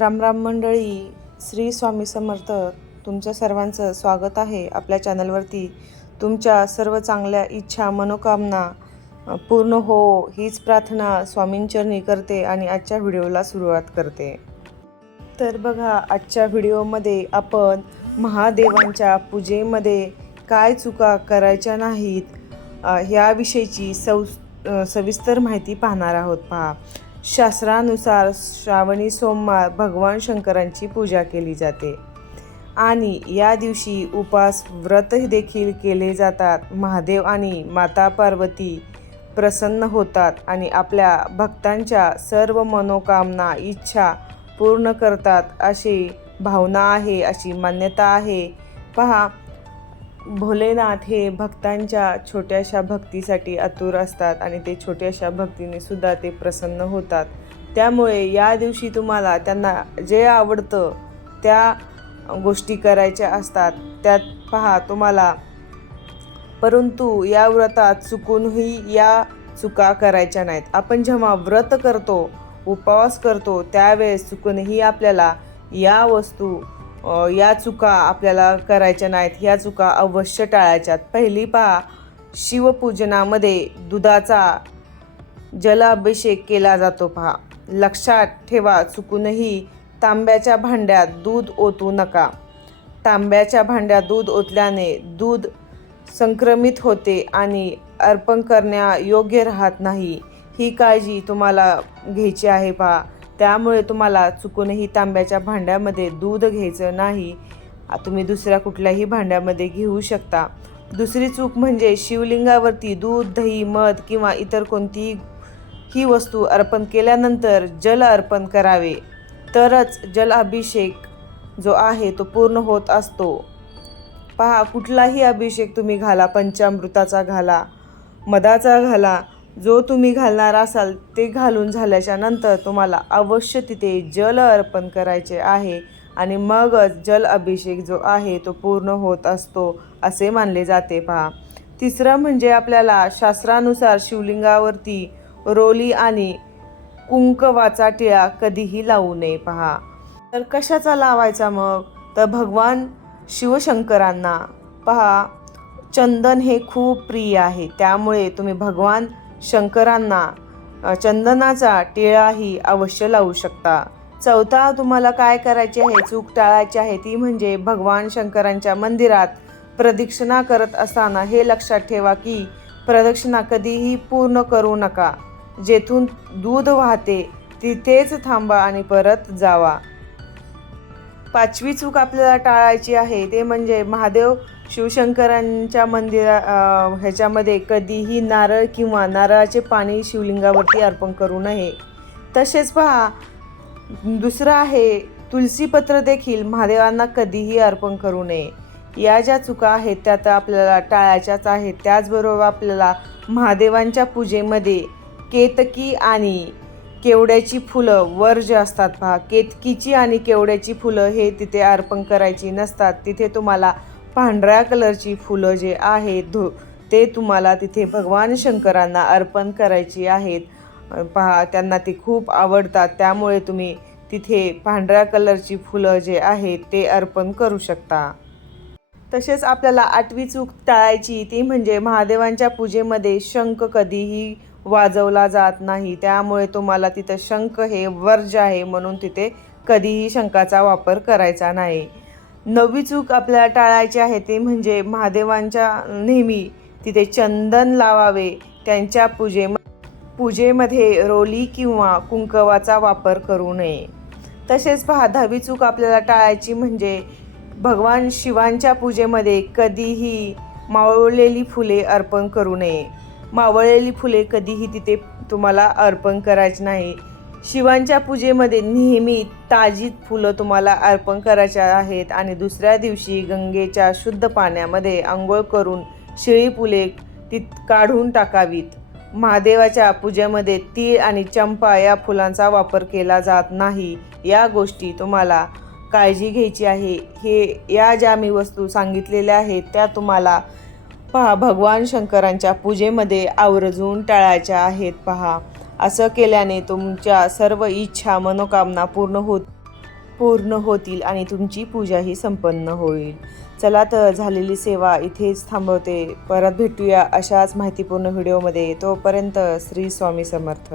राम राम मंडळी, श्री स्वामी समर्थ. तुमच्या सर्वांचं स्वागत आहे आपल्या चॅनलवरती. तुमच्या सर्व चांगल्या इच्छा मनोकामना पूर्ण हो हीच प्रार्थना स्वामींचरणी करते आणि आजच्या व्हिडिओला सुरुवात करते. तर बघा, आजच्या व्हिडिओमध्ये आपण महादेवांच्या पूजेमध्ये काय चुका करायच्या नाहीत ह्याविषयीची सविस्तर माहिती पाहणार आहोत. पहा, शास्त्रानुसार श्रावणी सोमवार भगवान शंकरांची पूजा केली जाते आणि या दिवशी उपवास व्रत देखील केले जातात. महादेव आणि माता पार्वती प्रसन्न होतात आणि आपल्या भक्तांच्या सर्व मनोकामना इच्छा पूर्ण करतात अशी भावना आहे, अशी मान्यता आहे. पहा, भोलेनाथ हे भक्तांच्या छोट्याशा भक्तीसाठी आतुर असतात आणि ते छोट्याशा भक्तीने सुद्धा ते प्रसन्न होतात. त्यामुळे या दिवशी तुम्हाला त्यांना जे आवडतं त्या गोष्टी करायच्या असतात. त्यात पहा तुम्हाला, परंतु या व्रतात चुकूनही या चुका करायच्या नाहीत. आपण जेव्हा व्रत करतो, उपवास करतो, त्यावेळेस चुकूनही आपल्याला या चुका आपल्याला करायच्या नाहीत. ह्या चुका अवश्य टाळायच्यात. पहिली पहा, शिवपूजनामध्ये दुधाचा जलाभिषेक केला जातो. पहा, लक्षात ठेवा, चुकूनही तांब्याच्या भांड्यात दूध ओतू नका. तांब्याच्या भांड्यात दूध ओतल्याने दूध संक्रमित होते आणि अर्पण करण्यायोग्य राहत नाही. ही काळजी तुम्हाला घ्यायची आहे. पहा, त्यामुळे तुम्हाला चुकूनही तांब्याच्या भांड्यामध्ये दूध घ्यायचं नाही. तुम्ही दुसऱ्या कुठल्याही भांड्यामध्ये घेऊ शकता. दुसरी चूक म्हणजे शिवलिंगावरती दूध, दही, मध किंवा इतर कोणतीही वस्तू अर्पण केल्यानंतर जल अर्पण करावे, तरच जल अभिषेक जो आहे तो पूर्ण होत असतो. पहा, कुठलाही अभिषेक तुम्ही घाला, पंचामृताचा घाला, मधाचा घाला, जो तुम्ही घालणार असाल ते घालून झाल्याच्या नंतर तुम्हाला अवश्य तिथे जल अर्पण करायचे आहे आणि मगच जल अभिषेक जो आहे तो पूर्ण होत असतो असे मानले जाते. पहा, तिसरं म्हणजे आपल्याला शास्त्रानुसार शिवलिंगावरती रोली आणि कुंकवाचा टिळा कधीही लावू नये. पहा, तर कशाचा लावायचा मग? तर भगवान शिवशंकरांना पहा, चंदन हे खूप प्रिय आहे. त्यामुळे तुम्ही भगवान शंकरांना चंदनाचा टिळाही अवश्य लावू शकता. चौथा तुम्हाला काय करायचे आहे, चूक टाळायची आहे, ती म्हणजे भगवान शंकरांच्या मंदिरात प्रदक्षिणा करत असताना हे लक्षात ठेवा की प्रदक्षिणा कधीही पूर्ण करू नका. जेथून दूध वाहते तिथेच थांबा आणि परत जावा. पाचवी चूक आपल्याला टाळायची आहे, ते म्हणजे महादेव शिवशंकरांच्या ह्याच्यामध्ये कधीही नारळ किंवा नारळाचे पाणी शिवलिंगावरती अर्पण करू नये. तसेच पहा, दुसरं आहे, तुलसीपत्र देखील महादेवांना कधीही अर्पण करू नये. या ज्या चुका आहेत त्या तर आपल्याला टाळायच्याच आहेत. त्याचबरोबर आपल्याला महादेवांच्या पूजेमध्ये केतकी आणि केवड्याची फुलं वर्ज्य असतात. पहा, केतकीची आणि केवड्याची फुलं हे तिथे अर्पण करायची नसतात. तिथे तुम्हाला पांढऱ्या कलरची फुलं जे आहेत ते तुम्हाला तिथे भगवान शंकरांना अर्पण करायची आहेत. पहा, त्यांना ते खूप आवडतात. त्यामुळे तुम्ही तिथे पांढऱ्या कलरची फुलं जे आहेत ते अर्पण करू शकता. तसेच आपल्याला आठवी चूक टाळायची, ती म्हणजे महादेवांच्या पूजेमध्ये शंख कधीही वाजवला जात नाही. त्यामुळे तुम्हाला तिथं शंख हे वर्ज्य आहे, म्हणून तिथे कधीही शंखाचा वापर करायचा नाही. नववी चूक आपल्याला टाळायची आहे, ते म्हणजे महादेवांच्या नेहमी तिथे चंदन लावावे. त्यांच्या पूजेमध्ये रोली किंवा कुंकवाचा वापर करू नये. तसेच पहा, 10वी चूक आपल्याला टाळायची म्हणजे भगवान शिवांच्या पूजेमध्ये कधीही मावळलेली फुले अर्पण करू नये. मावळलेली फुले कधीही तिथे तुम्हाला अर्पण करायची नाही. शिवांच्या पूजेमध्ये नेहमी ताजी फुलं तुम्हाला अर्पण करायची आहेत आणि दुसऱ्या दिवशी गंगेच्या शुद्ध पाण्यामध्ये आंघोळ करून शिळी फुले काढून टाकावीत. महादेवाच्या पूजेमध्ये तीळ आणि चंपा या फुलांचा वापर केला जात नाही. या गोष्टी तुम्हाला काळजी घ्यायची आहे. या ज्या मी वस्तू सांगितलेल्या आहेत त्या तुम्हाला पहा भगवान शंकरांच्या पूजेमध्ये आवर्जून टाळायच्या आहेत. पहा, असं केल्याने तुमच्या सर्व इच्छा मनोकामना पूर्ण पूर्ण होतील आणि तुमची पूजाही संपन्न होईल. चला तर झालेली सेवा इथेच थांबवते. परत भेटूया अशाच माहितीपूर्ण व्हिडिओमध्ये. तोपर्यंत श्री स्वामी समर्थ.